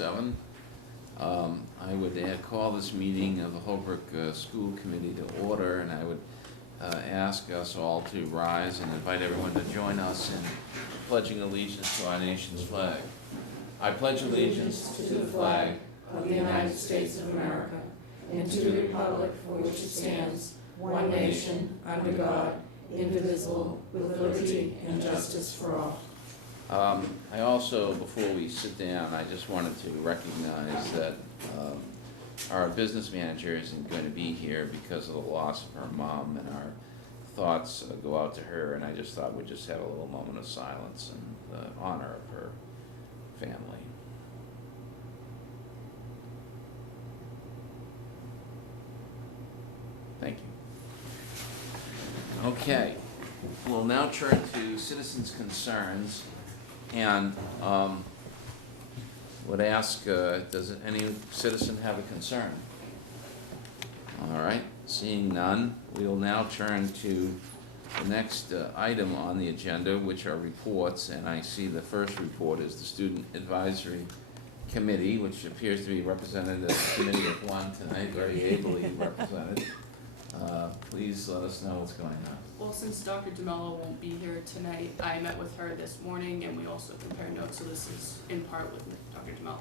7. I would call this meeting of the Holbrook School Committee to order, and I would ask us all to rise and invite everyone to join us in pledging allegiance to our nation's flag. I pledge allegiance to the flag of the United States of America and to the republic for which it stands, one nation, under God, indivisible, with liberty and justice for all. I also, before we sit down, I just wanted to recognize that our business manager isn't going to be here because of the loss of her mom, and our thoughts go out to her, and I just thought we'd just have a little moment of silence in honor of her family. Thank you. Okay, we'll now turn to citizens' concerns, and would ask, does any citizen have a concern? All right, seeing none, we will now turn to the next item on the agenda, which are reports, and I see the first report is the Student Advisory Committee, which appears to be represented as a committee of one tonight, very ably represented. Please let us know what's going on. Well, since Dr. DeMello won't be here tonight, I met with her this morning and we also compared notes, so this is in part with Dr. DeMello.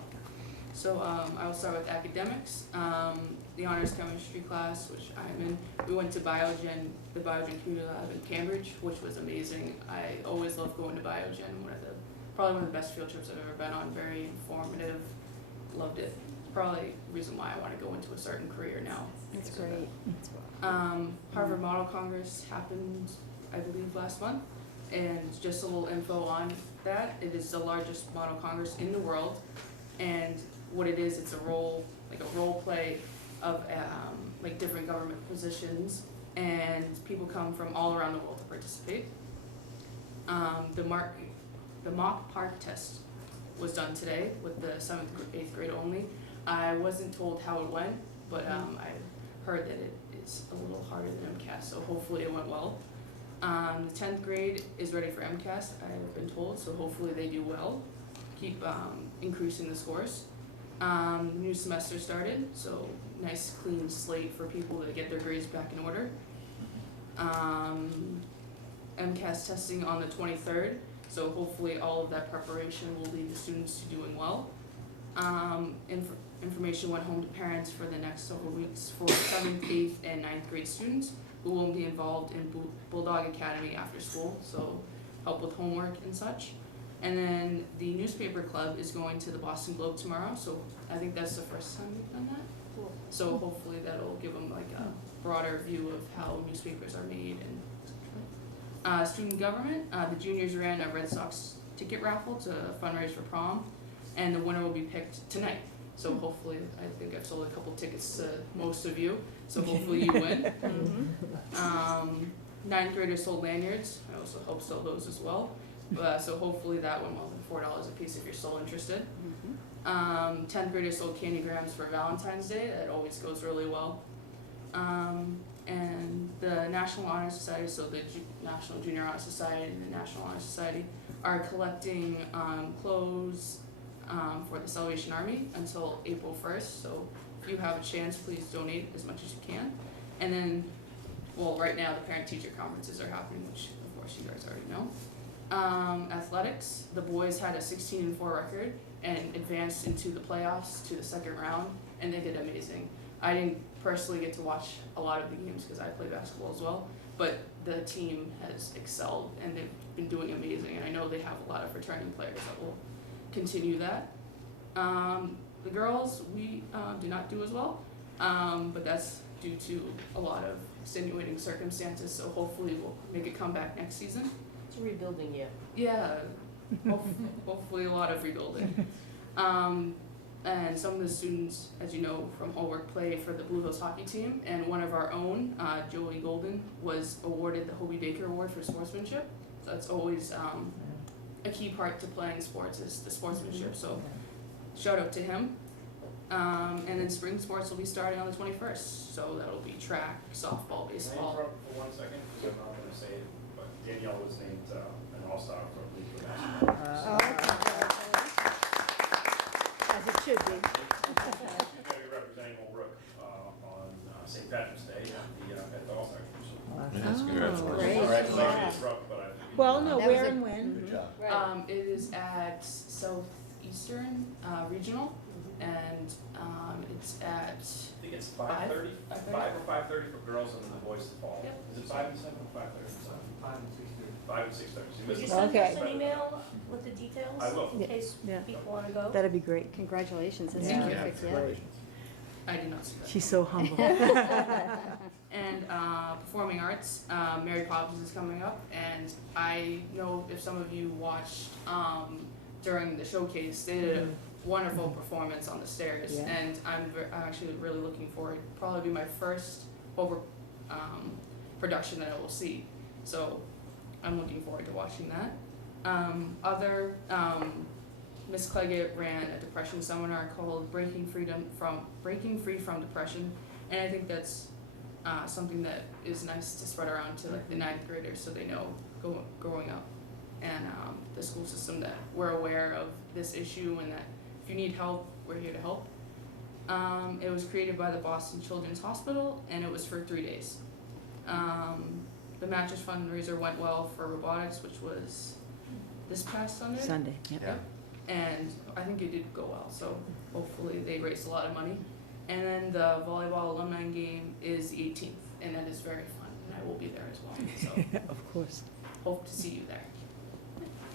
So I will start with academics. The honors chemistry class, which I'm in, we went to the Biogen Community Lab in Cambridge, which was amazing. I always love going to Biogen, probably one of the best field trips I've ever been on, very informative, loved it. Probably the reason why I want to go into a certain career now. That's great. Harvard Model Congress happened, I believe, last month, and just a little info on that. It is the largest model congress in the world, and what it is, it's a role play of like different government positions, and people come from all around the world to participate. The mock park test was done today with the 7th, 8th grade only. I wasn't told how it went, but I heard that it is a little harder than MCAS, so hopefully it went well. The 10th grade is ready for MCAS, I've been told, so hopefully they do well. Keep increasing the scores. New semester started, so nice clean slate for people to get their grades back in order. MCAS testing on the 23rd, so hopefully all of that preparation will lead the students to doing well. Information went home to parents for the next several weeks for 7th, 8th, and 9th grade students who will be involved in Bulldog Academy after school, so help with homework and such. And then the newspaper club is going to the Boston Globe tomorrow, so I think that's the first time we've done that. Cool. So hopefully that'll give them like a broader view of how newspapers are made. And student government, the juniors ran a Red Sox ticket raffle to fundraise for prom, and the winner will be picked tonight. So hopefully, I think I've sold a couple tickets to most of you, so hopefully you win. 9th graders sold lanyards. I also hope sell those as well. So hopefully that one will be $4 a piece if you're still interested. 10th graders sold candygrams for Valentine's Day. That always goes really well. And the National Honor Society, so the National Junior Honor Society and the National Honor Society are collecting clothes for the Salvation Army until April 1st. So if you have a chance, please donate as much as you can. And then, well, right now the parent-teacher conferences are happening, which of course you guys already know. Athletics, the boys had a 16-4 record and advanced into the playoffs to the 2nd round, and they did amazing. I didn't personally get to watch a lot of the games because I play basketball as well, but the team has excelled and they've been doing amazing, and I know they have a lot of returning players that will continue that. The girls, we do not do as well, but that's due to a lot of extenuating circumstances, so hopefully we'll make a comeback next season. It's a rebuilding year. Yeah, hopefully a lot of rebuilding. And some of the students, as you know, from Holbrook play for the Blue Hills hockey team, and one of our own, Joey Golden, was awarded the Hobie Baker Award for sportsmanship. So that's always a key part to playing sports, is the sportsmanship, so shout out to him. And then spring sports will be starting on the 21st, so that'll be track, softball, baseball. Can I interrupt for 1 second, because I'm not going to say it, but Danielle was named an all-star for basketball. As it should be. We're going to be representing Holbrook on St. Patrick's Day at the All-Star Game. So Yes, congratulations. great. sorry, it's Yeah. it's rough, but I. Well, no, That was where a- and when? Good job. Right. It is at Southeastern Regional, and it's at I think it's 5:30, 5:30? 5 or 5:30 for girls and the boys to fall. Yep. Is it 5 and 7 or 5:30 and 7? 5 and 6:30. 5 and 6:30. So Could you miss- send us Okay. an email with the details? I will. In case Yeah. people wanna go? That'd be great. Congratulations, that's Thank you. terrific, yeah. I did not see that. She's so humble. And performing arts, Mary Poppins is coming up, and I know if some of you watched during the showcase, they did a wonderful performance on the stairs, Yeah. and I'm actually really looking forward. Probably be my first over production that I will see, so I'm looking forward to watching that. Miss Cleggett ran a depression seminar called Breaking Free from Depression, and I think that's something that is nice to spread around to like the ninth graders so they know growing up and the school system that we're aware of this issue and that if you need help, we're here to help. It was created by the Boston Children's Hospital and it was for 3 days. The mattress fundraiser went well for robotics, which was this past Sunday. Sunday, yep. Yeah. And I think it did go well, so hopefully they raised a lot of money. And then the volleyball alumni game is the 18th, and that is very fun, and I will be there as well, so Of course. hope to see you there.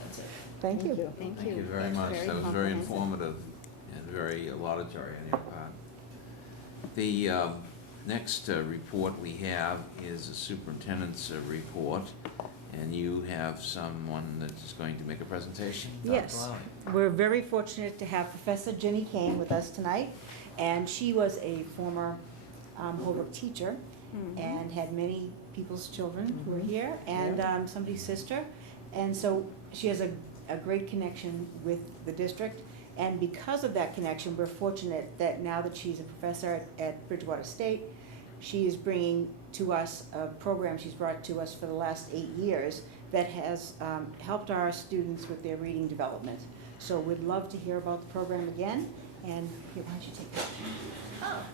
That's it. Thank you. Thank Thank you very That's much. That was very comprehensive. informative and very laudatory on your part. The next report we have is the superintendent's report, and you have someone that is going to make a presentation. Dr. Yes. Lally. We're very fortunate to have Professor Jenny Kane with us tonight, and she was a former Holbrook teacher and had many people's children who are here, and somebody's sister. And so she has a great connection with the district, and because of that connection, we're fortunate that now that she's a professor at Bridgewater State, she is bringing to us a program she's brought to us for the last 8 years that has helped our students with their reading development. So we'd love to hear about the program again, and here, why don't you take that? Oh,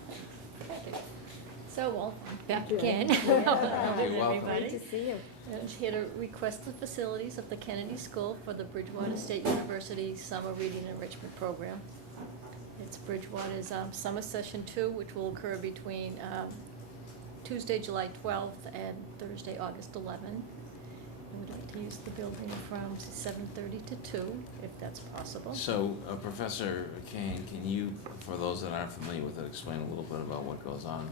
So, well, back you. again. You're welcome. Great to see you. I'm here to request the facilities of the Kennedy School for the Bridgewater State University Summer Reading Enrichment Program. It's Bridgewater's Summer Session 2, which will occur between Tuesday, July 12th and Thursday, August 11th. And we'd like to use the building from 7:30 to 2, if that's possible. So, Professor Kane, can you, for those that aren't familiar with it, explain a little bit about what goes on?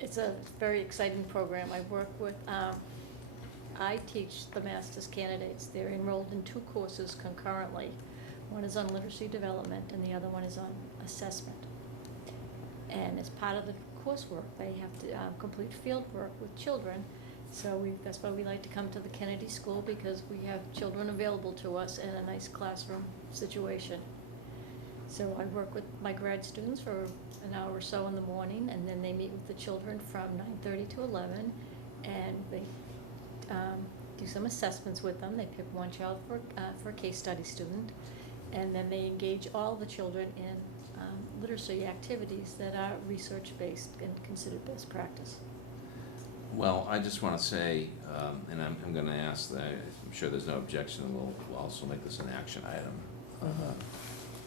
It's a very exciting program. I work with, I teach the master's candidates. They're enrolled in 2 courses concurrently. One is on literacy development and the other one is on assessment. And as part of the coursework, they have to complete field work with children. So that's why we like to come to the Kennedy School, because we have children available to us in a nice classroom situation. So I work with my grad students for an hour or so in the morning, and then they meet with the children from 9:30 to 11, and they do some assessments with them. They pick one child for a case study student, and then they engage all the children in literacy activities that are research-based and considered best practice. Well, I just want to say, and I'm going to ask that, I'm sure there's no objection, and we'll also make this an action item.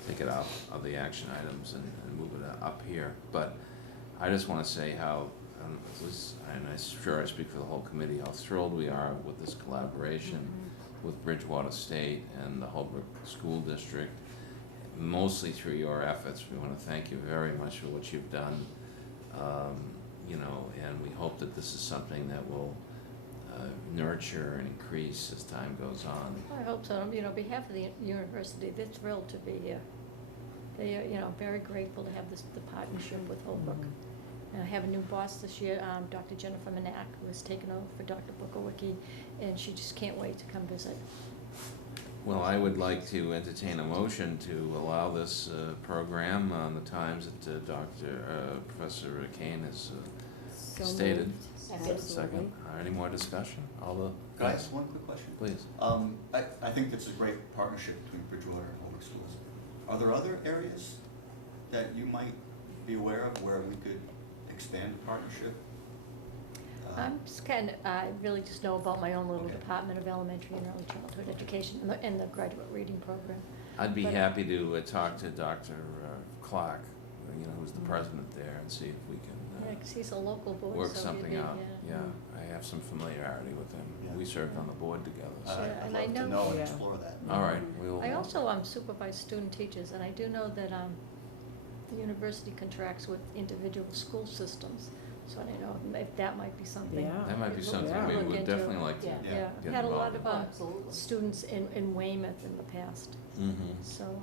Take it out of the action items and move it up here. But I just want to say how, and I'm sure I speak for the whole committee, how thrilled we are with this collaboration with Bridgewater State and the Holbrook School District, mostly through your efforts. We want to thank you very much for what you've done. You know, and we hope that this is something that will nurture and increase as time goes on. I hope so. You know, on behalf of the university, they're thrilled to be here. They are, you know, very grateful to have the partnership with Holbrook. And I have a new boss this year, Dr. Jennifer Manak, who has taken over for Dr. Bookowicki, and she just can't wait to come visit. Well, I would like to entertain a motion to allow this program on the times that Professor Kane has So stated. moved. Second. Any more discussion? All the Can I guys, ask one quick question? please. I think it's a great partnership between Bridgewater and Holbrook Schools. Are there other areas that you might be aware of where we could expand the partnership? I really just know about my own little Okay. Department of Elementary and Early Childhood Education and the graduate reading program. I'd be But- happy to talk to Dr. Clark, who's the president there, and see if we can Yeah, 'cause he's a local board, work so he'd something be- out. yeah. Yeah, I have some familiarity with him. Yeah. We served on the board together. so- Sure, I'd and I love to know- know and Yeah. explore that. All right, we'll. I also supervise student teachers, and I do know that the university contracts with individual school systems, so I don't know if that might be something. Yeah. That might be we'd something Yeah. we look would into. definitely like to. Yeah. Yeah, I've get had a lot involved of in. Absolutely. students in Weymouth in the past, Mhm. so,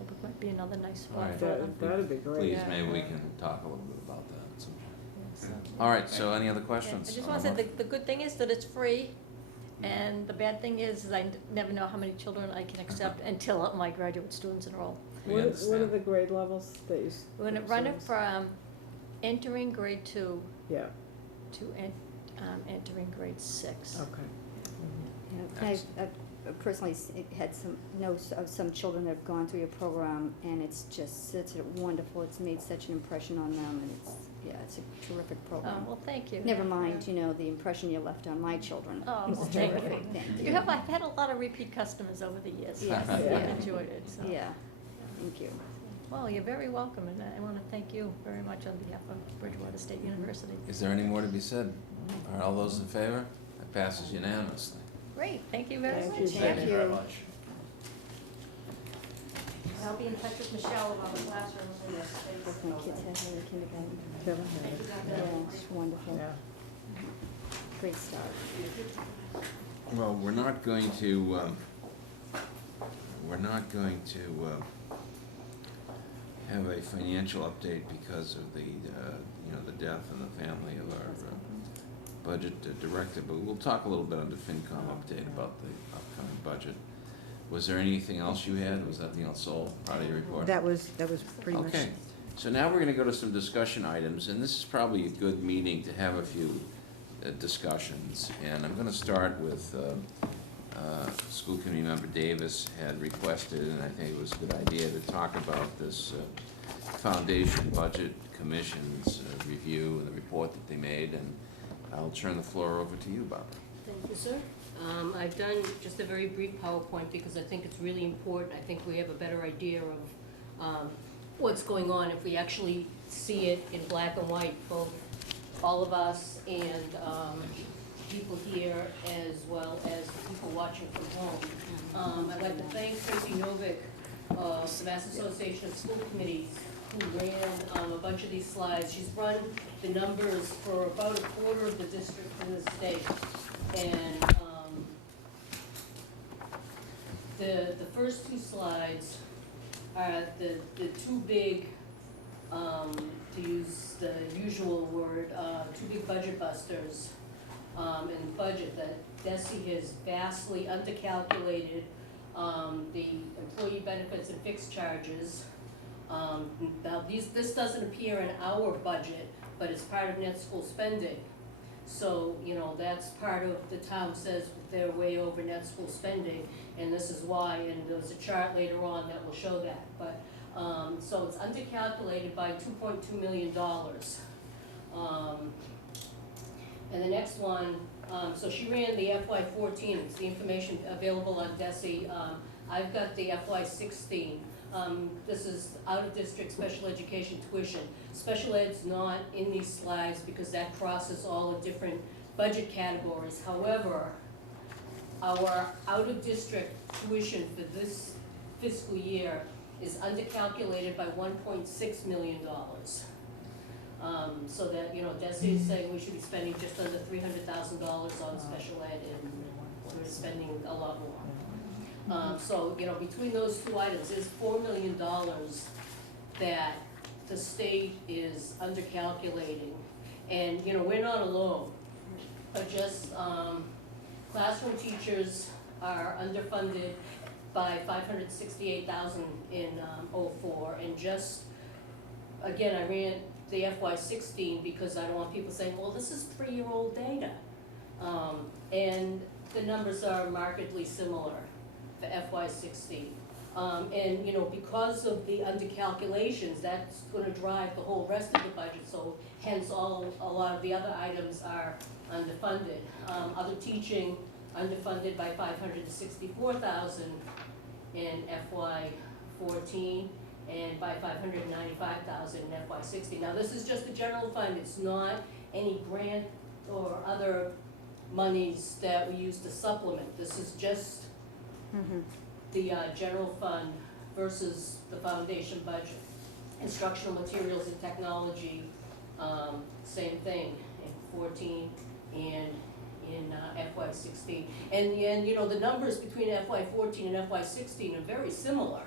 it might be another nice All right. spot for them. That'd be great. Please, Yeah. maybe we can talk a little bit about that at some point. Yeah, so- All right, so any other Yeah, questions? I just on want the to say, motion? the good thing is that it's free, and the bad thing is I never know how many children I can accept until my graduate students enroll. We What are understand. the grade levels that you? We're gonna run it from entering grade 2 Yeah, to entering grade 6. okay. Yeah, I've personally had some children that have gone through your program, and it's just such a wonderful, it's made such an impression on them, and it's a terrific Oh, program. well, thank you. Never mind, the impression you left on my children. Oh, It was well, thank you. terrific, thank you. I've had a lot of repeat customers over the years. Yes, I've yeah. enjoyed it, so. Yeah, thank you. Well, you're very welcome, and I want to thank you very much on behalf of Bridgewater State University. Is there any more to be said? All right, all those in favor? That passes unanimously. Great, thank you very Thank much. you. Thank you very much. I'll be in touch with Michelle about the classrooms and this. Both my kids have their kindergarten. Kevin had it. Yeah, it's wonderful. Yeah. Great start. Well, we're not going to have a financial update because of the death in the family of our budget director, but we'll talk a little bit on the FinCom update about the upcoming budget. Was there anything else you had? Was that the sole part of your report? That was pretty much. Okay, so now we're gonna go to some discussion items, and this is probably a good meeting to have a few discussions. And I'm gonna start with, school committee member Davis had requested, and I think it was a good idea to talk about this Foundation Budget Commission's review and the report that they made, and I'll turn the floor over to you, Barbara. Thank you, sir. I've done just a very brief PowerPoint because I think it's really important. I think we have a better idea of what's going on if we actually see it in black and white, both all of us and people here as well as people watching from home. I'd like to thank Tracy Novick of the Mass Association of School Committees who ran a bunch of these slides. She's run the numbers for about a quarter of the districts in the state. And the first two slides are the two big, to use the usual word, two big budget busters in the budget that DESI has vastly undercalculated the employee benefits and fixed charges. Now, this doesn't appear in our budget, but it's part of net school spending. So, that's part of, the town says they're way over net school spending, and this is why, and there's a chart later on that will show that. But, so it's undercalculated by $2.2 million. And the next one, so she ran the FY14, it's the information available on DESI. I've got the FY16. This is out-of-district special education tuition. Special ed's not in these slides because that crosses all the different budget categories. However, our out-of-district tuition for this fiscal year is undercalculated by $1.6 million. So that, DESI is saying we should be spending just under $300,000 on special ed, and we're spending a lot more. So, between those two items, there's $4 million that the state is undercalculating. And, we're not alone. Just, classroom teachers are underfunded by $568,000 in '04, and just, again, I ran the FY16 because I don't want people saying, well, this is 3-year-old data. And the numbers are markedly similar for FY16. And, you know, because of the undercalculations, that's gonna drive the whole rest of the budget, so hence a lot of the other items are underfunded. Other teaching, underfunded by $564,000 in FY '14, and by $595,000 in FY '16. Now, this is just the general fund, it's not any grant or other monies that we use to supplement. This is just the general fund versus the foundation budget. Instructional materials and technology, same thing in 14 and in FY '16. And you know, the numbers between FY '14 and FY '16 are very similar.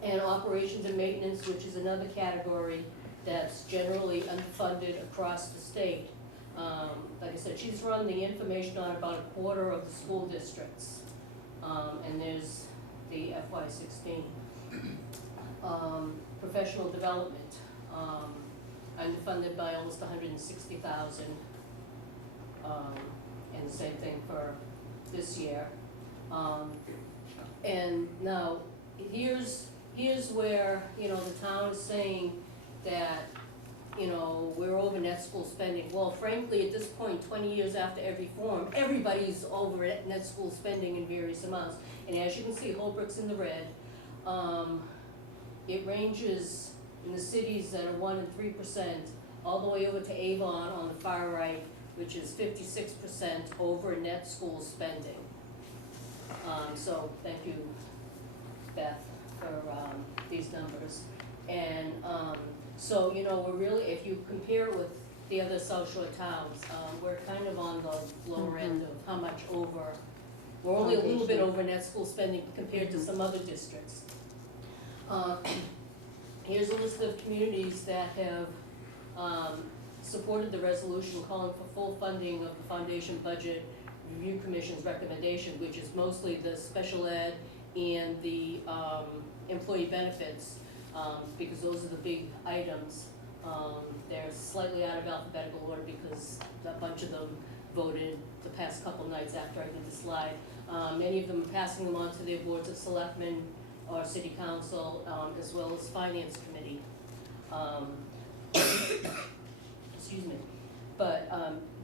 And operations and maintenance, which is another category that's generally unfunded across the state. Like I said, she's run the information on about a quarter of the school districts. And there's the FY '16. Professional development, underfunded by almost $160,000. And the same thing for this year. And now, here's where, you know, the town is saying that, you know, we're over net school spending. Well, frankly, at this point, 20 years after every reform, everybody's over at net school spending in various amounts. And as you can see, Holbrook's in the red. It ranges in the cities that are 1% and 3%, all the way over to Avon on the far right, which is 56% over net school spending. So thank you, Beth, for these numbers. And so, you know, we're really, if you compare it with the other South Shore towns, we're kind of on the lower end of how much over. We're only a little bit over net school spending compared to some other districts. Here's a list of communities that have supported the resolution calling for full funding of the Foundation Budget Review Commission's recommendation, which is mostly the special ed and the employee benefits, because those are the big items. They're slightly out of alphabetical order because a bunch of them voted the past couple nights after I did the slide. Many of them are passing them on to their boards of selectmen or city council, as well as finance committee. Excuse me. But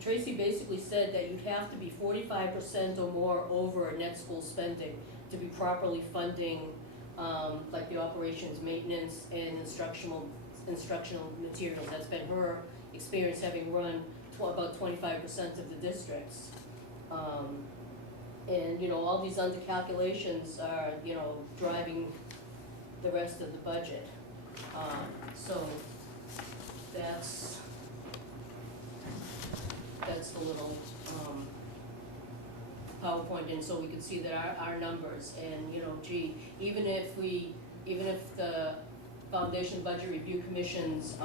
Tracy basically said that you'd have to be 45% or more over net school spending to be properly funding like the operations, maintenance, and instructional materials. That's been her experience, having run about 25% of the districts. And, you know, all these undercalculations are, you know, driving the rest of the budget. So that's the little PowerPoint, and so we can see that our numbers, and, you know, gee, even if the Foundation Budget Review Commission's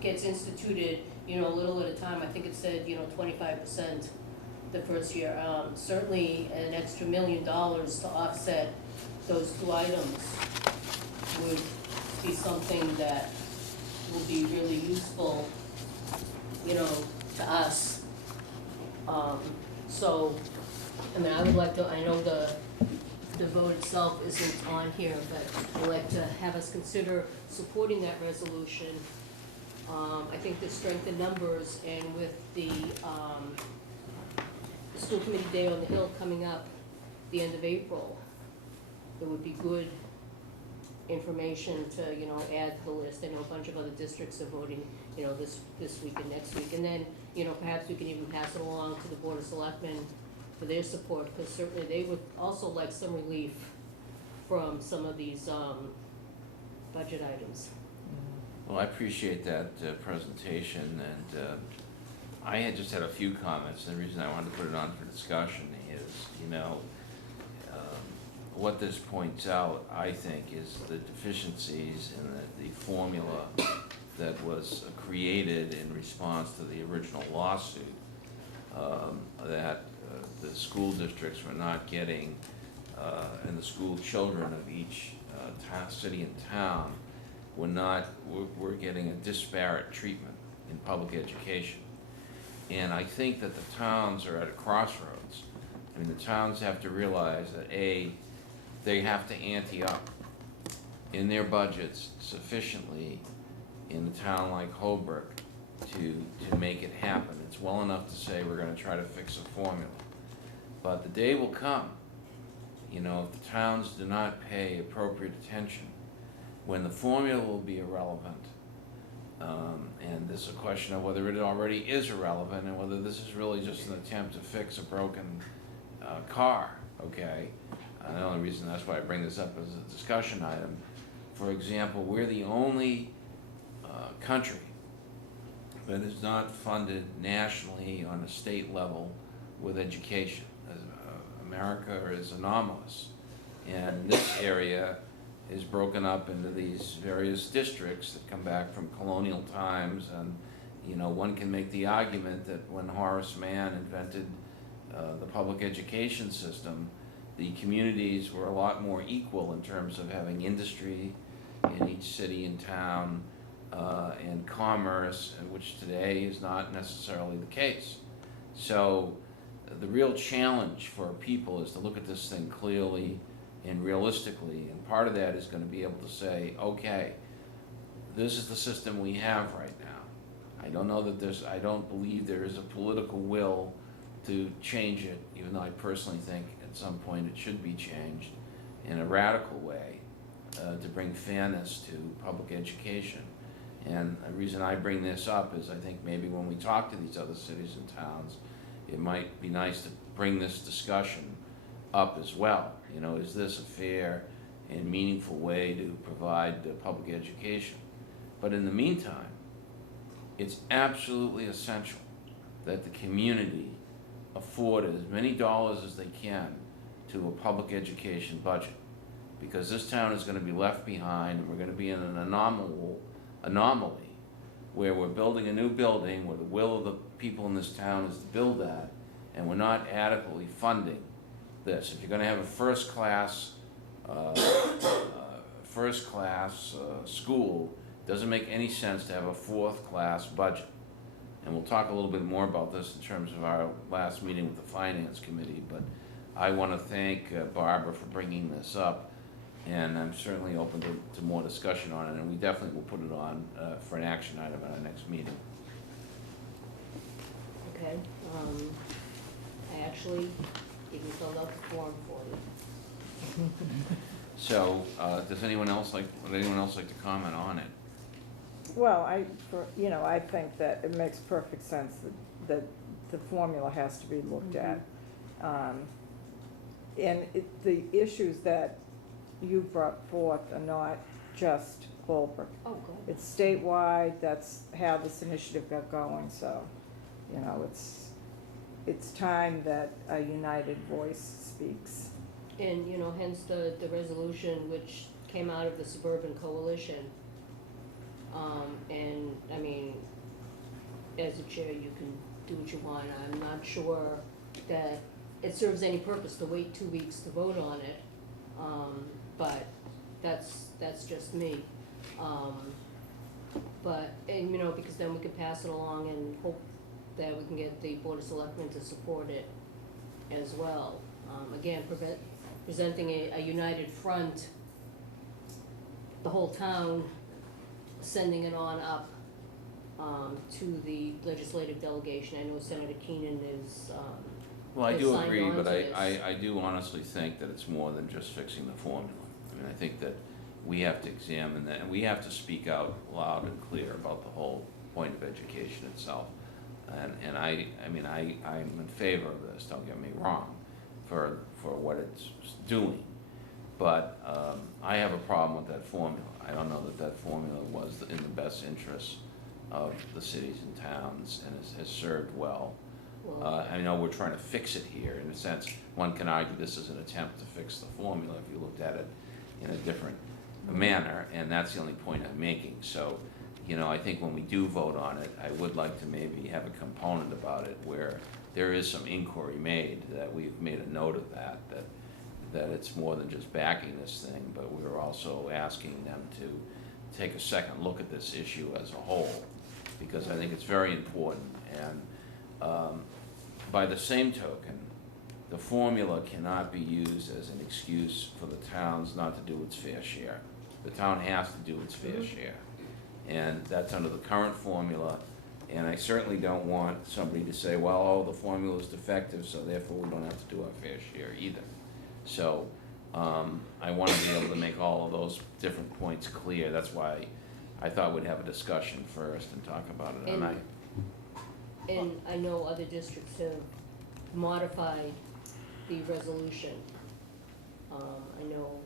gets instituted, you know, a little at a time. I think it said, you know, 25% the first year. Certainly an extra $1 million to offset those two items would be something that will be really useful, you know, to us. So, I mean, I would like to, I know the vote itself isn't on here, but I'd like to have us consider supporting that resolution. I think the strength in numbers, and with the school committee day on the Hill coming up the end of April, it would be good information to, you know, add to the list. I know a bunch of other districts are voting, you know, this week and next week. And then, you know, perhaps we can even pass it along to the Board of Selectmen for their support, because certainly they would also like some relief from some of these budget items. Well, I appreciate that presentation, and I had just had a few comments, and the reason I wanted to put it on for discussion is, you know, what this points out, I think, is the deficiencies in the formula that was created in response to the original lawsuit, that the school districts were not getting, and the school children of each city and town were getting a disparate treatment in public education. And I think that the towns are at a crossroads. I mean, the towns have to realize that they have to ante up in their budgets sufficiently in a town like Holbrook to make it happen. It's well enough to say we're gonna try to fix a formula. But the day will come, you know, if the towns do not pay appropriate attention, when the formula will be irrelevant. And this is a question of whether it already is irrelevant and whether this is really just an attempt to fix a broken car, okay? And the only reason, that's why I bring this up as a discussion item. For example, we're the only country that is not funded nationally on a state level with education. America is anomalous, and this area is broken up into these various districts that come back from colonial times. And you know, one can make the argument that when Horace Mann invented the public education system, the communities were a lot more equal in terms of having industry in each city and town, and commerce, which today is not necessarily the case. So the real challenge for people is to look at this thing clearly and realistically, and part of that is going to be able to say, okay, this is the system we have right now. I don't know that I don't believe there is a political will to change it, even though I personally think at some point it should be changed in a radical way to bring fairness to public education. And the reason I bring this up is I think maybe when we talk to these other cities and towns, it might be nice to bring this discussion up as well. You know, is this a fair and meaningful way to provide public education? But in the meantime, it's absolutely essential that the community afford as many dollars as they can to a public education budget, because this town is going to be left behind, and we're going to be in an anomaly where we're building a new building where the will of the people in this town is to build that, and we're not adequately funding this. If you're going to have a first class school, it doesn't make any sense to have a fourth class budget. And we'll talk a little bit more about this in terms of our last meeting with the Finance Committee, but I want to thank Barbara for bringing this up, and I'm certainly open to more discussion on it, and we definitely will put it on for an action item at our next meeting. Okay, I actually even filled out the form for you. So, would anyone else like to comment on it? Well, I think that it makes perfect sense that the formula has to be looked at. And the issues that you brought forth are not just Holbrook. Oh, good. It's statewide, that's how this initiative got going, so, you know, it's time that a united voice speaks. And, you know, hence the resolution which came out of the Suburban Coalition. And, I mean, as a chair, you can do what you want. I'm not sure that it serves any purpose to wait 2 weeks to vote on it, but that's just me. And, you know, because then we can pass it along and hope that we can get the Board of Selectmen to support it as well. Again, presenting a united front, the whole town, sending it on up to the legislative delegation. I know Senator Keenan is Well, I has do signed agree, on but to this. I do honestly think that it's more than just fixing the formula. I mean, I think that we have to examine that, and we have to speak out loud and clear about the whole point of education itself. And I'm in favor of this, don't get me wrong, for what it's doing. But I have a problem with that formula. I don't know that formula was in the best interest of the cities and towns and has served well. Well, I know we're trying to fix it here. In a sense, one can argue this is an attempt to fix the formula if you looked at it in a different manner, and that's the only point I'm making. So, you know, I think when we do vote on it, I would like to maybe have a component about it where there is some inquiry made, that we've made a note of that it's more than just backing this thing, but we're also asking them to take a second look at this issue as a whole, because I think it's very important. And By the same token, the formula cannot be used as an excuse for the towns not to do its fair share. The town has to do its fair share, and that's under the current formula. And I certainly don't want somebody to say, well, oh, the formula's defective, so therefore we don't have to do our fair share either. So, I wanna be able to make all of those different points clear. That's why I thought we'd have a discussion first and talk about it, and And I know other districts have modified the resolution. I know,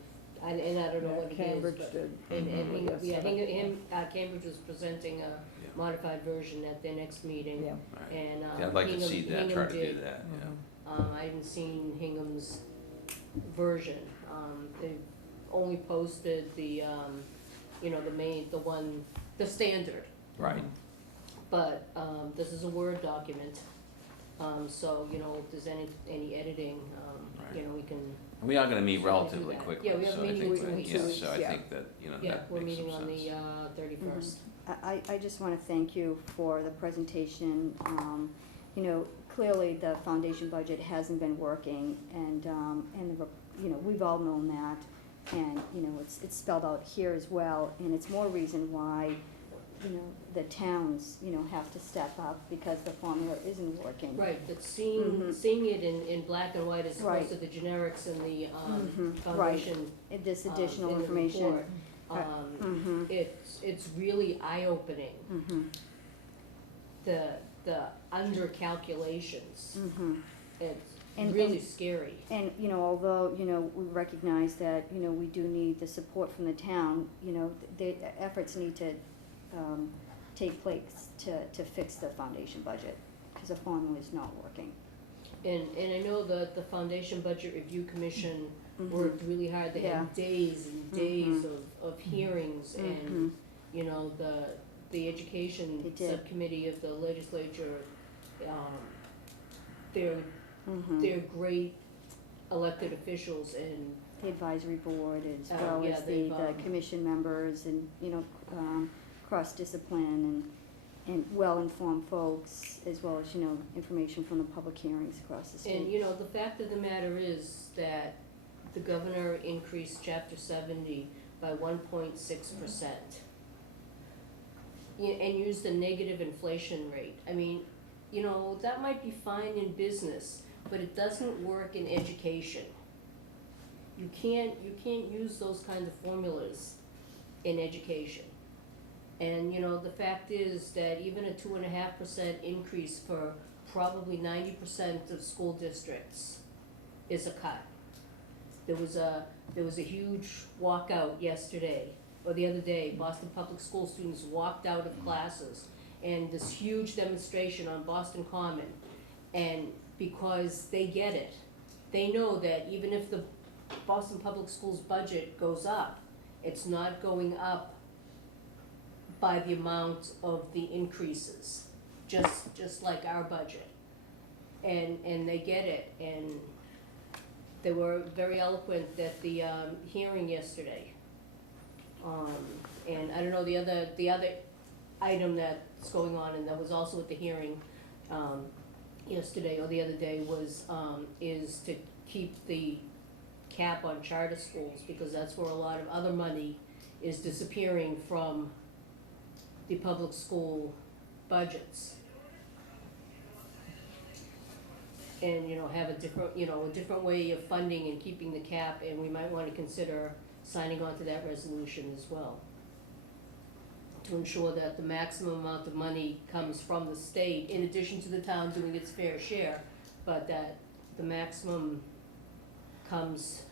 and I don't know what it is, Cambridge but. did. And Yes, yeah, but- Cambridge was presenting a modified version at their next meeting. Yeah. Right. And, Yeah, I'd like to Hingham- see that, Hingham try to do did. that, yeah. I haven't seen Hingham's version. They've only posted the, the standard. Right. But, this is a Word document, so, if there's any editing, we can, We are gonna meet So relatively do that. quickly, Yeah, we have so a I meeting think, in 2 that- weeks. yes, so I Yeah. think that, yeah, that we're makes some meeting on sense. the 31st. I just want to thank you for the presentation. Clearly the foundation budget hasn't been working, and we've all known that. And, it's spelled out here as well, and it's more reason why, the towns, have to step up because the formula isn't working. Right, but seeing it in black and white as Right. opposed to the generics and the Right. foundation. This additional in the information. report, Mhm. it's really eye-opening, Mhm. the under calculations. Mhm. It's And- really scary. And, although, we recognize that, we do need the support from the town, the efforts need to take place to fix the foundation budget, because the formula is not working. And I know that the Foundation Budget Review Commission Mhm. worked really hard. They Yeah. had days and days of hearings and, Mhm. the education They did. subcommittee of the legislature, they're Mhm. great elected officials, and The advisory board, as Oh, well yeah, as the they've, commission members, and, cross-discipline, and well-informed folks, as well as, information from the public hearings across the state. And, the fact of the matter is that the governor increased chapter 70 by 1.6%. And used a negative inflation rate. I mean, that might be fine in business, but it doesn't work in education. You can't use those kind of formulas in education. And, the fact is that even a 2.5% increase for probably 90% of school districts is a cut. There was a huge walkout yesterday, or the other day. Boston Public School students walked out of classes, and this huge demonstration on Boston Common. And because they get it, they know that even if the Boston Public Schools budget goes up, it's not going up by the amount of the increases, just like our budget. And they get it, and they were very eloquent at the hearing yesterday. And I don't know, the other item that's going on, and that was also at the hearing yesterday or the other day, was is to keep the cap on charter schools, because that's where a lot of other money is disappearing from the public school budgets. And, have a different way of funding and keeping the cap, and we might wanna consider signing on to that resolution as well, to ensure that the maximum amount of money comes from the state, in addition to the town doing its fair share, but that the maximum comes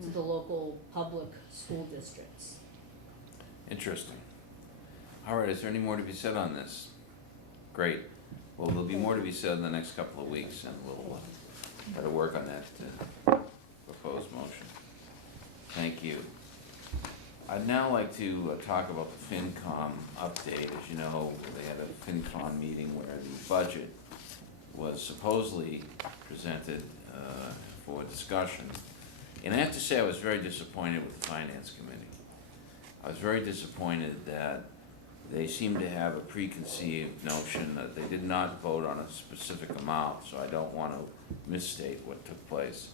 to the local public school districts. Interesting. All right, is there any more to be said on this? Great. Well, there'll be more to be said in the next couple of weeks, and we'll try to work on that proposed motion. Thank you. I'd now like to talk about the FinCom update. As you know, they had a FinCom meeting where the budget was supposedly presented for discussion. And I have to say, I was very disappointed with the Finance Committee. I was very disappointed that they seem to have a preconceived notion that they did not vote on a specific amount, so I don't want to misstate what took place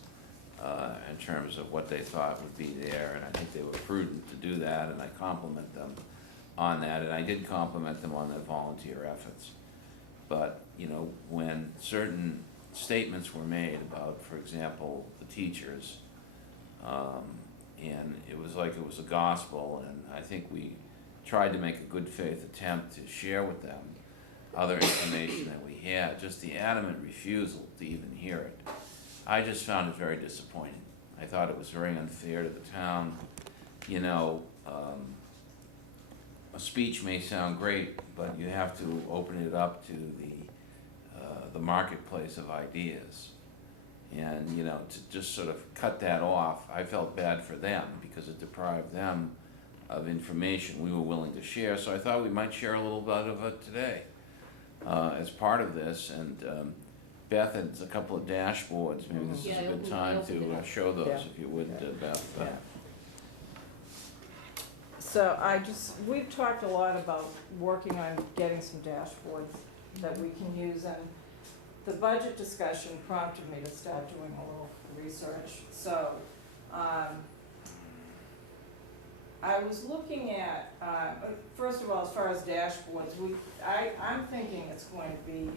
in terms of what they thought would be there, and I think they were prudent to do that, and I compliment them on that, and I did compliment them on their volunteer efforts. But, you know, when certain statements were made about, for example, the teachers, and it was like it was a gospel, and I think we tried to make a good faith attempt to share with them other information that we had, just the adamant refusal to even hear it. I just found it very disappointing. I thought it was very unfair to the town. You know, a speech may sound great, but you have to open it up to the marketplace of ideas. And, you know, to just sort of cut that off, I felt bad for them because it deprived them of information we were willing to share. So I thought we might share a little bit of it today as part of this. And Beth had a couple of dashboards. Maybe this is Yeah, a good I time opened it to up. show those, Yeah. if you would, Beth. Yeah. So we've talked a lot about working on getting some dashboards that we can use, and the budget discussion prompted me to start doing a little research. So, I was looking at, first of all, as far as dashboards, I'm thinking it's going to be,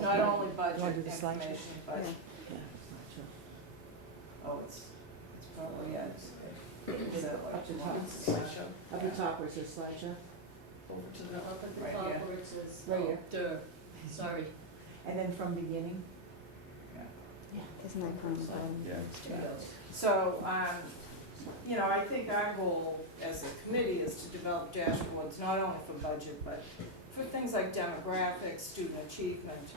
not only budget wanna do the slideshow? information, but, oh, it's probably, yeah, it's. Is that what Up to you top. want? Slideshow. Up the top where it says slideshow, Over to the, up at the Right top. here. Where it says, Right here. sorry. and then from beginning. Yeah. Yeah, isn't that kind of fun? Yeah. So, you know, I think our goal as a committee is to develop dashboards, not only for budget, but for things like demographics, student achievement,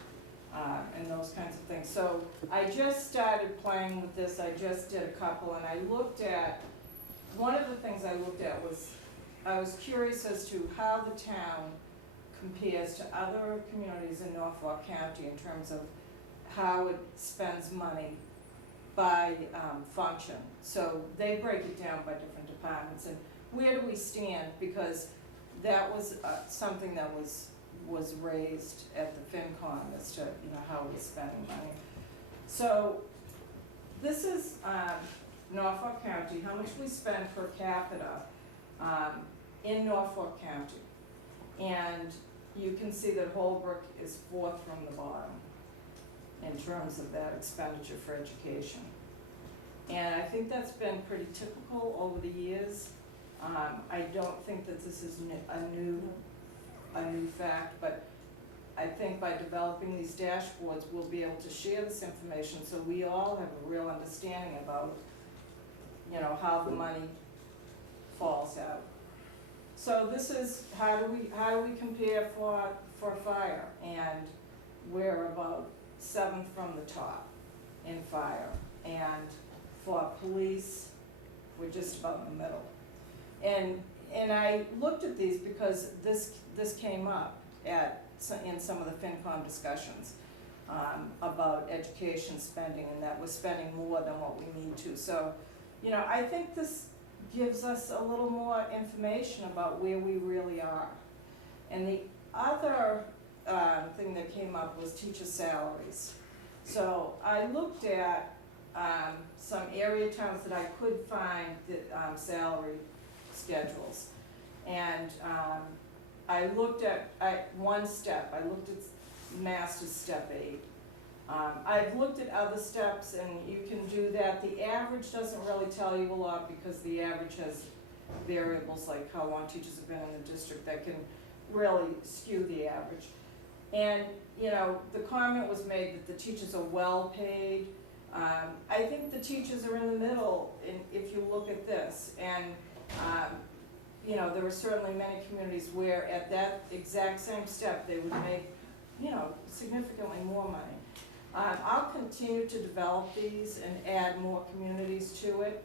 and those kinds of things. So I just started playing with this, I just did a couple, and I looked at, one of the things I looked at was, I was curious as to how the town compares to other communities in Norfolk County in terms of how it spends money by function. So they break it down by different departments, and where do we stand? Because that was something that was raised at the FinCon as to, you know, how we're spending money. So this is Norfolk County, how much we spend per capita in Norfolk County. And you can see that Holbrook is fourth from the bottom in terms of that expenditure for education. And I think that's been pretty typical over the years. I don't think that this is a new fact, but I think by developing these dashboards, we'll be able to share this information so we all have a real understanding about, you know, how the money falls out. So this is, how do we compare for fire? And we're about seventh from the top in fire. And for police, we're just about in the middle. And I looked at these because this came up in some of the FinCom discussions about education spending, and that we're spending more than what we need to. So, you know, I think this gives us a little more information about where we really are. And the other thing that came up was teacher salaries. So I looked at some area towns that I could find the salary schedules. And I looked at one step, I looked at master's step 8. I've looked at other steps, and you can do that. The average doesn't really tell you a lot because the average has variables like how long teachers have been in the district that can really skew the average. And, you know, the comment was made that the teachers are well paid. I think the teachers are in the middle if you look at this. And, you know, there are certainly many communities where at that exact same step they would make, you know, significantly more money. I'll continue to develop these and add more communities to it,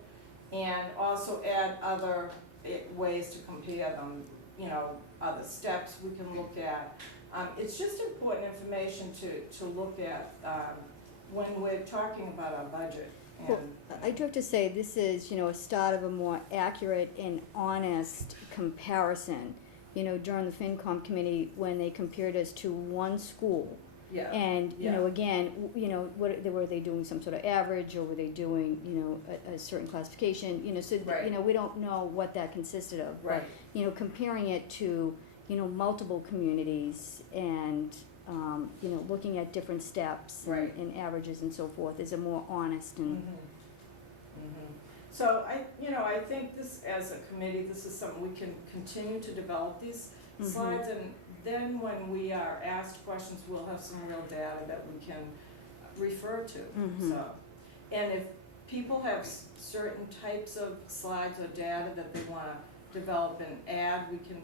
and also add other ways to compare them, you know, other steps we can look at. It's just important information to look at when we're talking about our budget. Well, I do have to say, this is, a start of a more accurate and honest comparison. During the FinCom committee, when they compared us to one school, Yeah. and, Yeah. again, were they doing some sort of average, or were they doing, a certain classification, so, Right. we don't know what that consisted of. Right. Comparing it to, multiple communities and, looking at different steps and, Right. and averages and so forth is a more honest and, So I think this, as a committee, this is something we can continue to develop these slides, and then when we are asked questions, we'll have some real data that we can refer to, so. And if people have certain types of slides or data that they wanna develop and add, we can,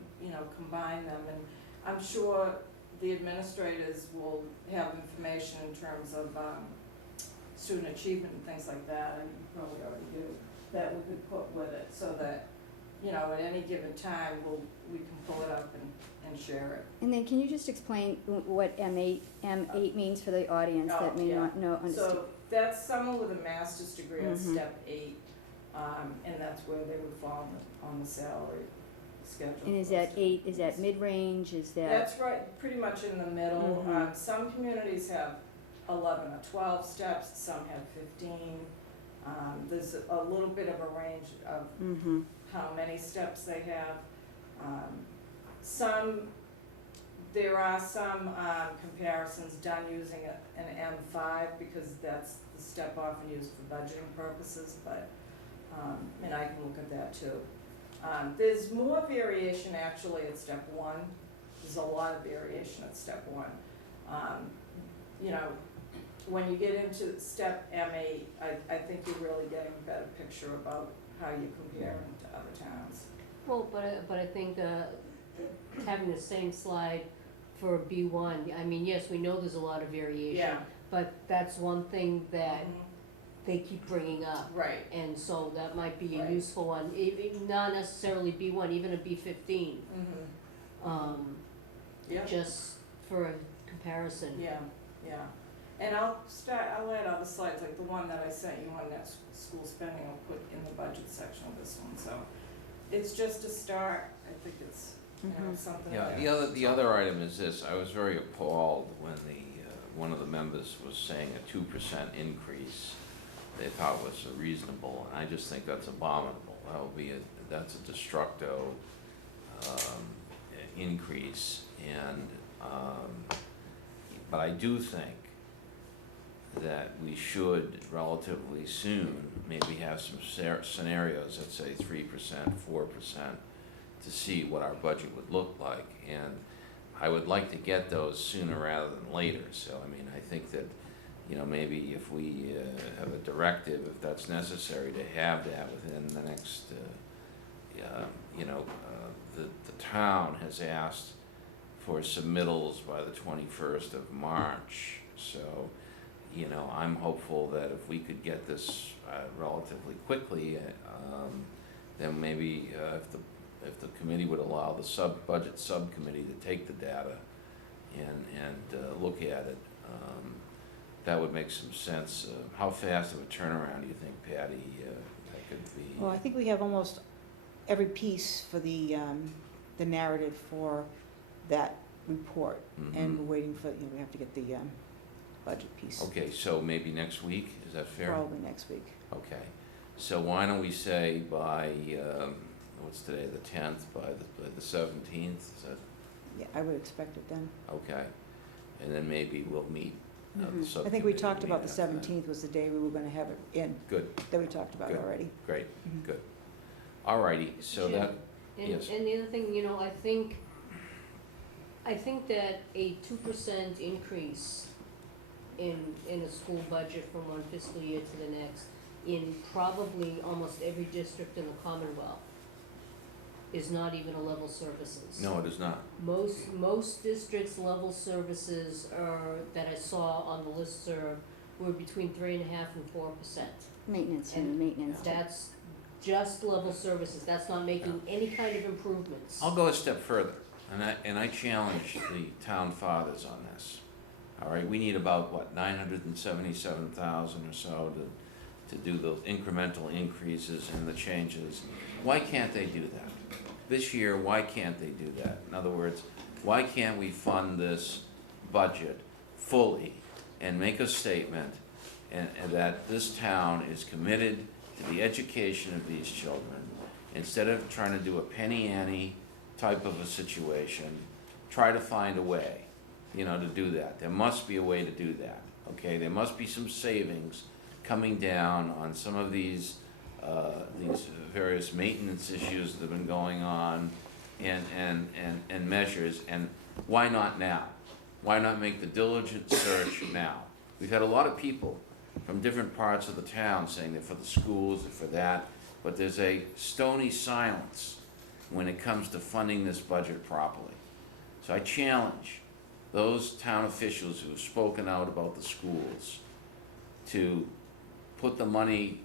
combine them, and I'm sure the administrators will have information in terms of, student achievement and things like that, and you probably already do, that we could put with it, so that, at any given time, we can pull it up and share it. and then can you just explain what M8 means for the audience that may not know, understand? So that's someone with a master's degree on step 8, and that's where they would fall on the salary schedule. And is that 8, is that mid-range, is that? That's right, pretty much in the middle. Some communities have 11 or 12 steps, some have 15. There's a little bit of a range of how many steps they have. There are some comparisons done using an M5, because that's the step often used for budgeting purposes, but, and I can look at that too. There's more variation actually at step 1. There's a lot of variation at step 1. When you get into step M8, I think you're really getting a better picture about how you compare them to other towns. Well, but I think, having the same slide for B1, I mean, yes, we know there's a lot of variation. Yeah. But that's one thing that they keep bringing up. Right. And so that might be a Right. useful one, not necessarily B1, even a B15. Yeah. Just for a comparison. Yeah, yeah. And I'll add other slides, like the one that I sent you on that school spending, I'll put in the budget section of this one, so. It's just a start, I think it's, something. Yeah, the other item is this, I was very appalled when one of the members was saying a 2% increase they thought was reasonable, and I just think that's abominable. That's a destructo increase, and, but I do think that we should relatively soon maybe have some scenarios that say 3%, 4%, to see what our budget would look like. And I would like to get those sooner rather than later. So, I mean, I think that, maybe if we have a directive, if that's necessary, to have that within the next, the town has asked for submittals by the 21st of March. So, I'm hopeful that if we could get this relatively quickly, then maybe if the committee would allow the budget subcommittee to take the data and look at it, that would make some sense. How fast of a turnaround do you think, Patty, that could be? Well, I think we have almost every piece for the narrative for that report, and we're waiting for, we have to get the budget piece. Okay, so maybe next week, is that fair? Probably next week. Okay, so why don't we say by, what's today, the 10th, by the 17th, is that, Yeah, I would expect it then. okay? And then maybe we'll meet, the I think we subcommittee talked about the meet after that. 17th was the day we were gonna have it in, Good, that we talked about Good. already. great, good. Alrighty, so Jim, that, yes. And the other thing, I think that a 2% increase in a school budget from one fiscal year to the next, in probably almost every district in the Commonwealth, is not even a level services. No, it is not. Most districts' level services that I saw on the listserv were between 3.5% and 4%. Maintenance And and maintenance. That's just level services, that's not making any kind of improvements. I'll go a step further, and I challenge the town fathers on this. All right, we need about, 977,000 or so to do those incremental increases and the changes. Why can't they do that? This year, why can't they do that? In other words, why can't we fund this budget fully and make a statement and that this town is committed to the education of these children, instead of trying to do a penny ante type of a situation, try to find a way, to do that. There must be a way to do that, okay? There must be some savings coming down on some of these various maintenance issues that have been going on and measures, and why not now? Why not make the diligent search now? We've had a lot of people from different parts of the town saying they're for the schools, they're for that, but there's a stony silence when it comes to funding this budget properly. So I challenge those town officials who have spoken out about the schools to put the money,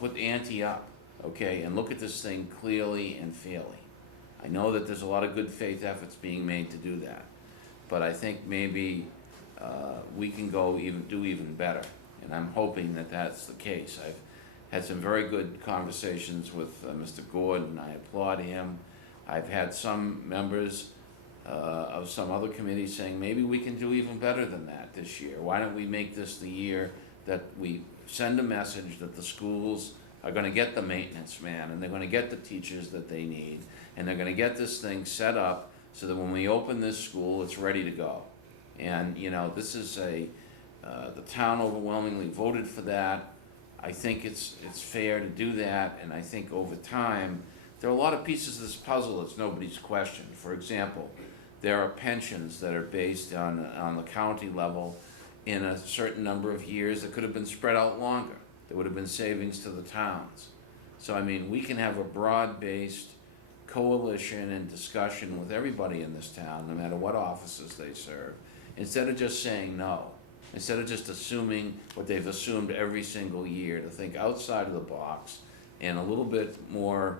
put the ante up, okay, and look at this thing clearly and fairly. I know that there's a lot of good faith efforts being made to do that, but I think maybe we can do even better, and I'm hoping that that's the case. I've had some very good conversations with Mr. Gordon. I applaud him. I've had some members of some other committees saying maybe we can do even better than that this year. Why don't we make this the year that we send a message that the schools are going to get the maintenance man, and they're going to get the teachers that they need, and they're going to get this thing set up so that when we open this school, it's ready to go. And this is the town overwhelmingly voted for that. I think it's fair to do that, and I think over time, there are a lot of pieces of this puzzle that's nobody's questioned. For example, there are pensions that are based on the county level in a certain number of years that could have been spread out longer. There would have been savings to the towns. So, we can have a broad-based coalition and discussion with everybody in this town, no matter what offices they serve, instead of just saying no. Instead of just assuming what they've assumed every single year, to think outside of the box and a little bit more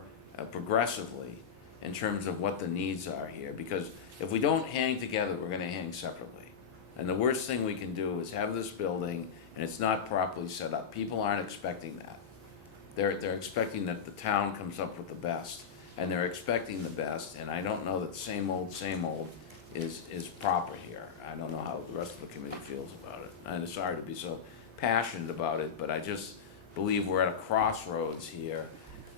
progressively in terms of what the needs are here. Because if we don't hang together, we're going to hang separately. And the worst thing we can do is have this building and it's not properly set up. People aren't expecting that. They're expecting that the town comes up with the best, and they're expecting the best, and I don't know that same old is proper here. I don't know how the rest of the committee feels about it. I'm sorry to be so passionate about it, but I just believe we're at a crossroads here,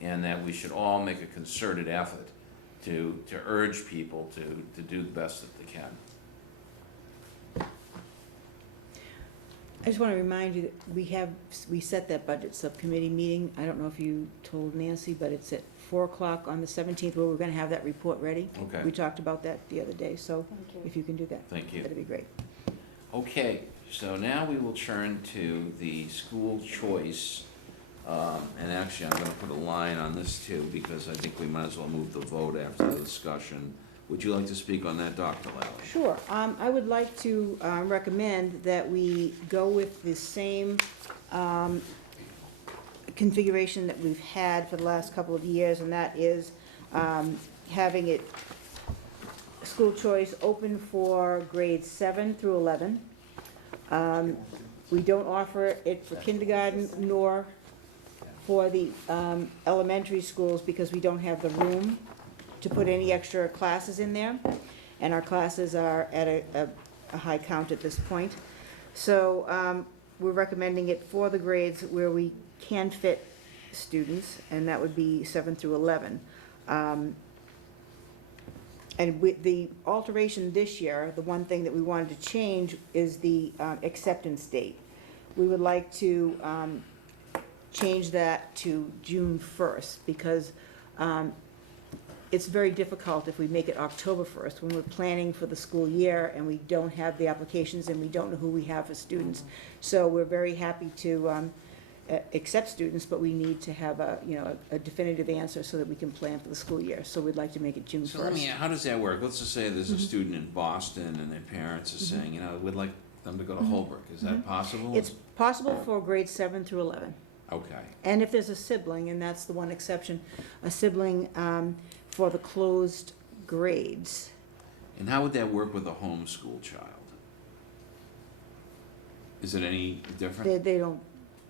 and that we should all make a concerted effort to urge people to do the best that they can. I just want to remind you that we set that budget subcommittee meeting. I don't know if you told Nancy, but it's at 4 o'clock on the 17th, where we're going to have that report ready. Okay. We talked about that the other day, so if you can do that. Thank you. That'd be great. Okay, so now we will turn to the school choice. And actually, I'm going to put a line on this too, because I think we might as well move the vote after the discussion. Would you like to speak on that, Dr. Lally? Sure. I would like to recommend that we go with the same configuration that we've had for the last couple of years, and that is having it, school choice, open for grades 7 through 11. We don't offer it for kindergarten nor for the elementary schools, because we don't have the room to put any extra classes in there, and our classes are at a high count at this point. So we're recommending it for the grades where we can fit students, and that would be 7 through 11. And with the alteration this year, the one thing that we wanted to change is the acceptance date. We would like to change that to June 1st, because it's very difficult if we make it October 1st, when we're planning for the school year and we don't have the applications and we don't know who we have for students. So we're very happy to accept students, but we need to have a definitive answer so that we can plan for the school year. So we'd like to make it June 1st. So how does that work? Let's just say there's a student in Boston and their parents are saying, we'd like them to go to Holbrook. Is that possible? It's possible for grades 7 through 11. Okay. And if there's a sibling, and that's the one exception, a sibling for the closed grades. And how would that work with a homeschool child? Is it any different? They don't,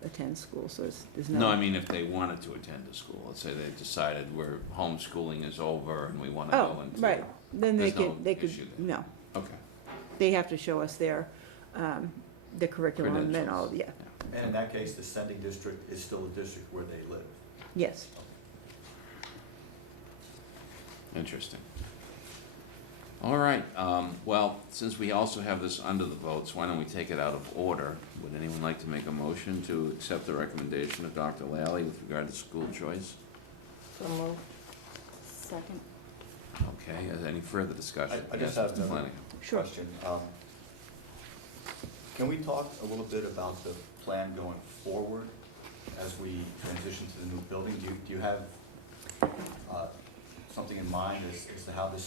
attend school, so there's No, I mean if they wanted to attend a school, let's say they decided where homeschooling is over and we wanna go Oh, into. right, then they There's no could, issue there. no, Okay. they have to show us their curriculum and all, Credentials. yeah, And in that case, the sending district is still the district where they live. yes. Interesting. All right, well, since we also have this under the votes, why don't we take it out of order? Would anyone like to make a motion to accept the recommendation of Dr. Lally with regard to school choice? So moved. Second. Okay, is there any further discussion? I just Yes, have Mr. another Flanagan. Sure. question. Can we talk a little bit about the plan going forward as we transition to the new building? Do you have something in mind as to how the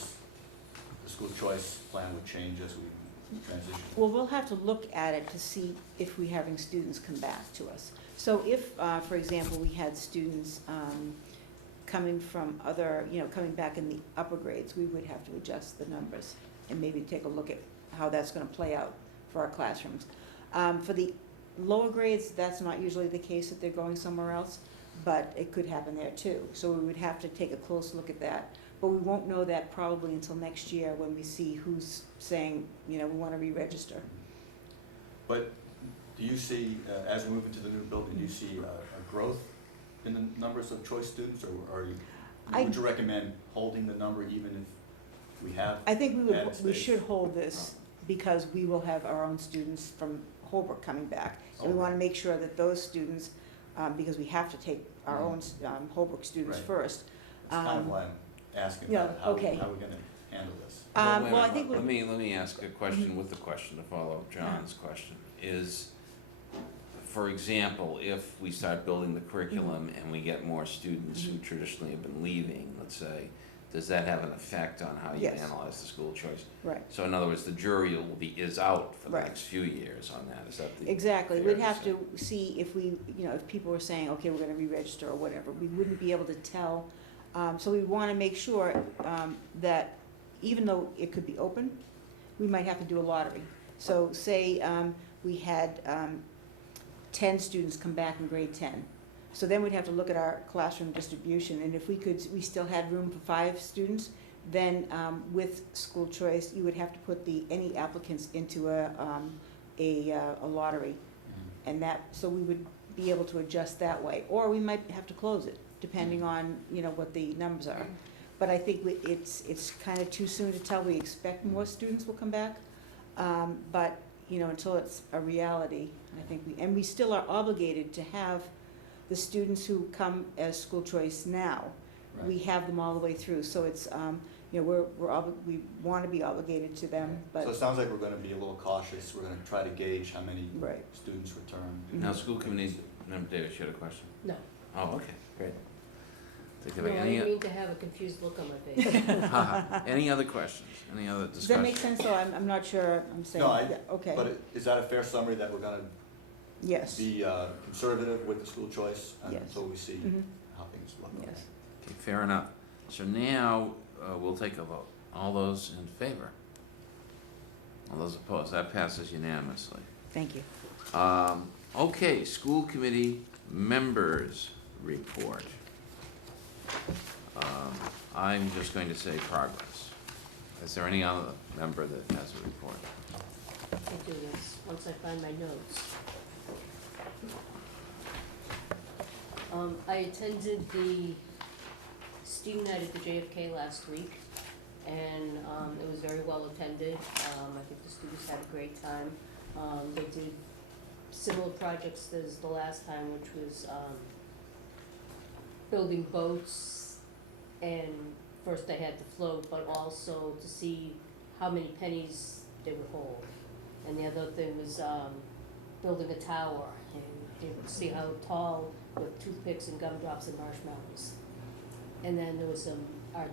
school choice plan would change as we transition? Well, we'll have to look at it to see if we're having students come back to us. So if, for example, we had students coming from other, coming back in the upper grades, we would have to adjust the numbers and maybe take a look at how that's gonna play out for our classrooms. For the lower grades, that's not usually the case that they're going somewhere else, but it could happen there too. So we would have to take a close look at that. But we won't know that probably until next year when we see who's saying, we wanna re-register. But do you see, as we move into the new building, do you see a growth in the numbers of choice students, or would you recommend holding the number even if we have? I think added we space? should hold this because we will have our own students from Holbrook coming back. And we wanna make sure that those students, because we have to take our own Holbrook students Right. first. That's kind of why I'm asking yeah, about how okay. we're gonna handle this. Well, wait a Well, I minute, think let me ask a question with the question to follow John's question. Is, for example, if we start building the curriculum and we get more students who traditionally have been leaving, let's say, does that have an effect on how you Yes. analyze the school choice? Right. So in other words, the jury is out for the Right. next few years on that, is that the? Exactly, fair we'd have say? to see if we, if people were saying, okay, we're gonna re-register or whatever, we wouldn't be able to tell. So we wanna make sure, that even though it could be open, we might have to do a lottery. So say, we had, 10 students come back in grade 10. So then we'd have to look at our classroom distribution, and if we still had room for 5 students, then, with school choice, you would have to put any applicants into a lottery. And so we would be able to adjust that way, or we might have to close it, depending on, what the numbers are. But I think it's kind of too soon to tell. We expect more students will come back, but, until it's a reality, I think we still are obligated to have the students who come as school choice now. Right. We have them all the way through, so it's, we want to be obligated to them, So it but, sounds like we're gonna be a little cautious, we're gonna try to gauge how many right. students return. Now, school committee, member Davis, you had a question? No. Oh, okay, great. Take No, it I back. didn't mean to have a confused look on my face. Any other questions? Any other Does that discussion? make sense, though? I'm not sure, I'm saying, No, yeah, okay, But is that a fair summary, that we're gonna yes, be conservative with the school choice Yes. until we see Mhm. how things look? yes. Okay, fair enough. So now, we'll take a vote. All those in favor? All those opposed? That passes unanimously. Thank you. Okay, school committee members report. I'm just going to say progress. Is there any other member that has a report? I do this, once I find my notes. I attended the student night at the JFK last week, and, it was very well attended. I think the students had a great time. They did similar projects as the last time, which was, building boats, and first they had to float, but also to see how many pennies they would hold. And the other thing was, building a tower, and they would see how tall with toothpicks and gumdrops and marshmallows. And then there was some art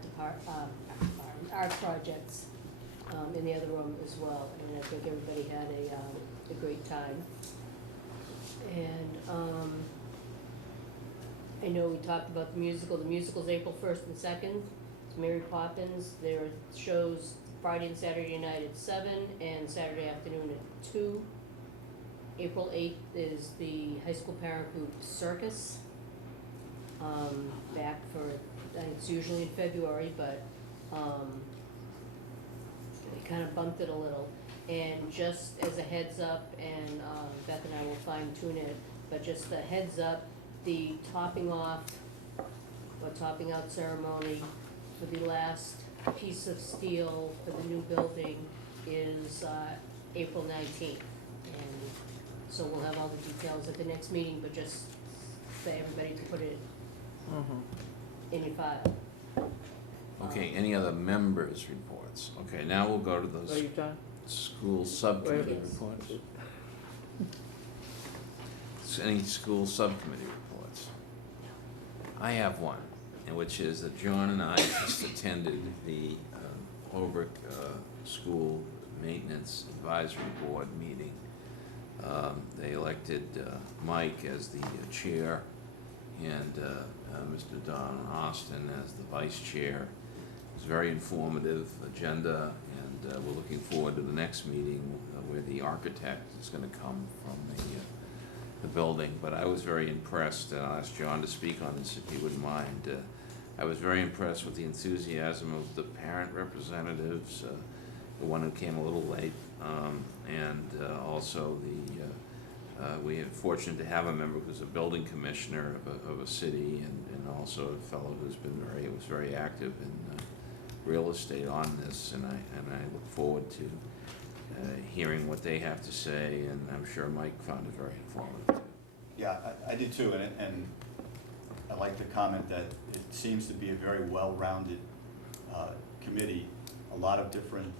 projects, in the other room as well, and I think everybody had a great time. And, I know we talked about the musical's April 1st and 2nd, it's Mary Poppins, there are shows Friday and Saturday night at 7, and Saturday afternoon at 2. April 8th is the high school parent group circus. Back for, it's usually in February, but they kind of bumped it a little. And just as a heads up, and Beth and I will fine tune it, but just a heads up, the topping off or topping out ceremony for the last piece of steel for the new building is April 19th. And so we'll have all the details at the next meeting, but just for everybody to put it in your file. Okay, any other members' reports? Okay, now we'll go to those Are you done? school subcommittee Yes. reports. Any school subcommittee reports? I have one, and which is that John and I just attended the Holbrook School Maintenance Advisory Board meeting. They elected Mike as the chair and Mr. Don Austin as the vice chair. It was a very informative agenda, and we're looking forward to the next meeting where the architect is going to come from the building. But I was very impressed, and I'll ask John to speak on this if he wouldn't mind. I was very impressed with the enthusiasm of the parent representatives, the one who came a little late, and also we are fortunate to have a member who's a building commissioner of a city, and also a fellow who's been was very active in real estate on this, and I look forward to hearing what they have to say, and I'm sure Mike found it very informative. Yeah, I did too, and I like the comment that it seems to be a very well-rounded committee, a lot of different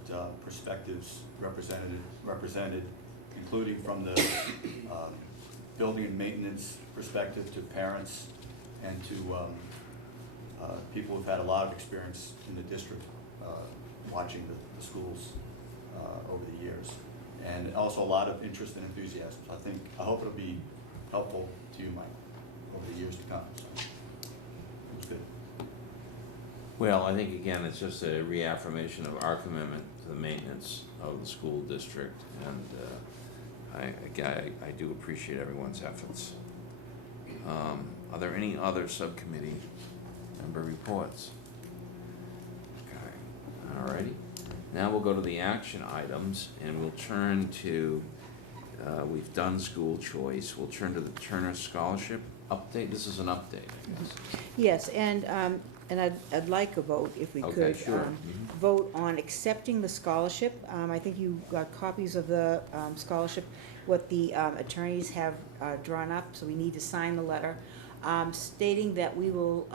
perspectives represented, including from the building and maintenance perspective to parents and to people who've had a lot of experience in the district watching the schools over the years, and also a lot of interest and enthusiasm. So I hope it'll be helpful to you, Mike, over the years to come. So it was good. Well, I think again, it's just a reaffirmation of our commitment to the maintenance of the school district, and I do appreciate everyone's efforts. Are there any other subcommittee member reports? Okay, alrighty. Now we'll go to the action items, and we'll turn to, we've done school choice, we'll turn to the Turner Scholarship update. This is an update, I guess. Yes, and I'd like a vote, if we Okay, could. sure. Vote on accepting the scholarship. I think you got copies of the scholarship, what the attorneys have drawn up, so we need to sign the letter, stating that we will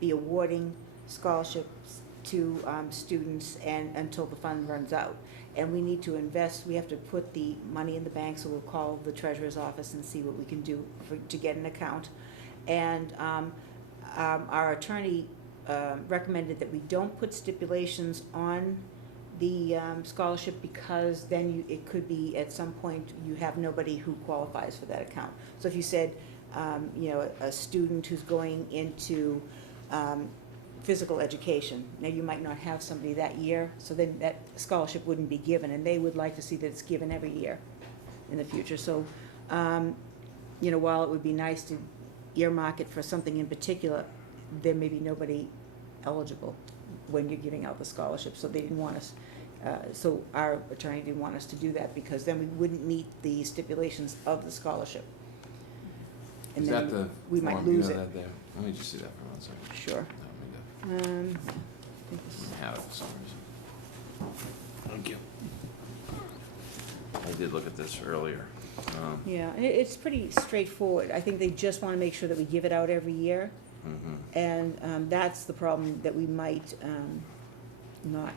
be awarding scholarships to students and until the fund runs out. And we need to invest, we have to put the money in the bank, so we'll call the treasurer's office and see what we can do to get an account. And our attorney recommended that we don't put stipulations on the scholarship, because then it could be at some point you have nobody who qualifies for that account. So if you said, a student who's going into physical education, now you might not have somebody that year, so then that scholarship wouldn't be given, and they would like to see that it's given every year in the future. So, while it would be nice to earmark it for something in particular, there may be nobody eligible when you're giving out the scholarship, so they didn't want us, so our attorney didn't want us to do that, because then we wouldn't meet the stipulations of the scholarship. And Is then that the we might form? lose You know it. that there? Let me just see that for 1 second. Sure. No, let me I think this is- have it for some reason. Thank you. I did look at this earlier. Yeah, it's pretty straightforward. I think they just want to make sure that we give it out every year, and that's the problem, that we might not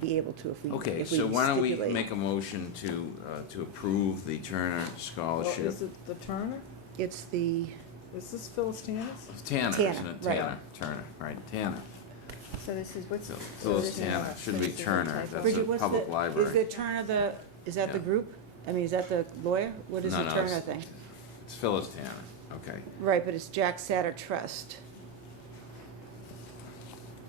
be able to if we Okay, if we so why don't we stipulate. make a motion to approve the Turner Scholarship? Is it the Turner? It's the, Is this Phyllis Tannis? It's Tanner, Tanner, isn't it? right. Turner, right, Tanner. So this is, what's? So so Phyllis this is- Tanner, it shouldn't be this is a Turner, typo. that's Bridget, a what's public the, library. is the Turner is that the Yeah. group? I mean, is that the lawyer? What is the No, Turner it's- thing? It's Phyllis Tanner, okay. Right, but it's Jack Satter Trust.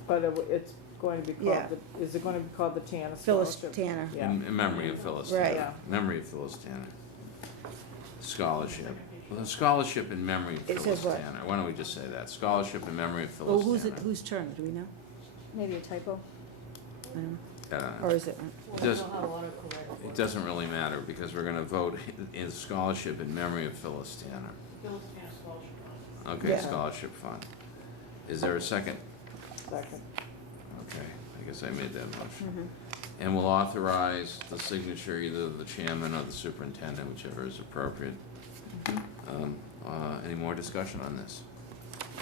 But it's going to be Yeah. called, is it going to be called the Tannis Phyllis Scholarship? Tanner. Yeah. In memory of Phyllis Right. Tanner. Memory of Phyllis Tanner. scholarship. Well, the scholarship in memory of It Phyllis says what? Tanner. Why don't we just say that? Scholarship in memory of Oh, Phyllis who's it, Tanner. whose turn, do we know? Maybe a typo? I don't know. Uh, Or is it? We'll Does- know how autocorrect It doesn't really matter, because we're gonna vote in scholarship in memory of Phyllis Tanner. Okay, Yeah. scholarship fund. Is there a second? Second. Okay, I guess I made that motion. Mhm. And we'll authorize the signature either of the chairman or the superintendent, whichever is appropriate. Any more discussion on this?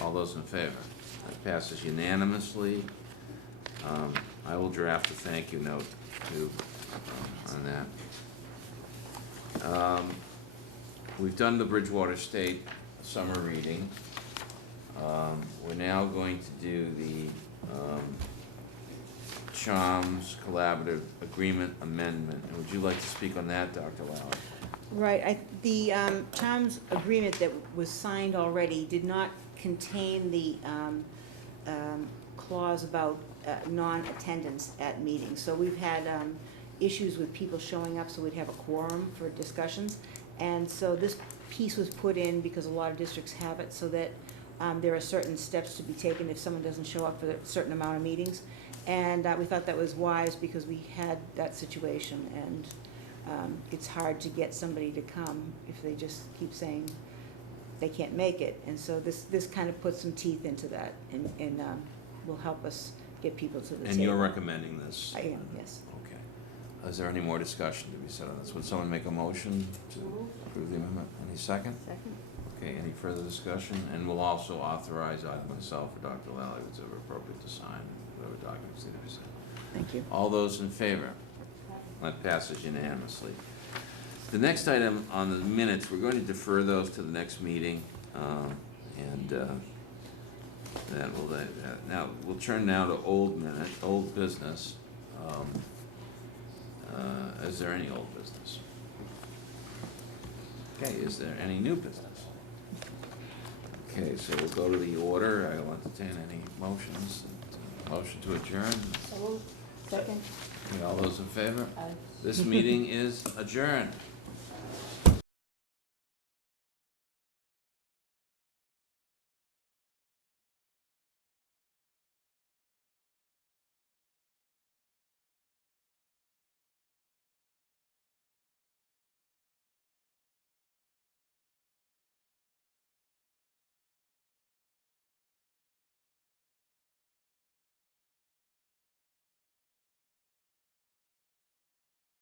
All those in favor? That passes unanimously. I will draft a thank you note too, on that. We've done the Bridgewater State summer reading. We're now going to do the, CHOMS Collaborative Agreement Amendment. Would you like to speak on that, Dr. Lally? Right, the CHOMS agreement that was signed already did not contain the clause about non-attendance at meetings. So we've had issues with people showing up, so we'd have a quorum for discussions. And so this piece was put in because a lot of districts have it, so that there are certain steps to be taken if someone doesn't show up for a certain amount of meetings. And we thought that was wise because we had that situation, and it's hard to get somebody to come if they just keep saying they can't make it. And so this kind of puts some teeth into that and will help us get people to the table. And you're recommending this? I am, yes. Okay. Is there any more discussion to be said on this? Would someone make a motion to approve the amendment? Any second? Second. Okay, any further discussion? And we'll also authorize either myself or Dr. Lally, whichever appropriate, to sign whatever documents need to be signed. Thank you. All those in favor? That passes unanimously. The next item on the minutes, we're going to defer those to the next meeting, now, we'll turn now to old business. Is there any old business? Okay, is there any new business? Okay, so we'll go to the order. I will entertain any motions. Motion to adjourn. So moved. Second. Okay, all those in favor? Aye. This meeting is adjourned.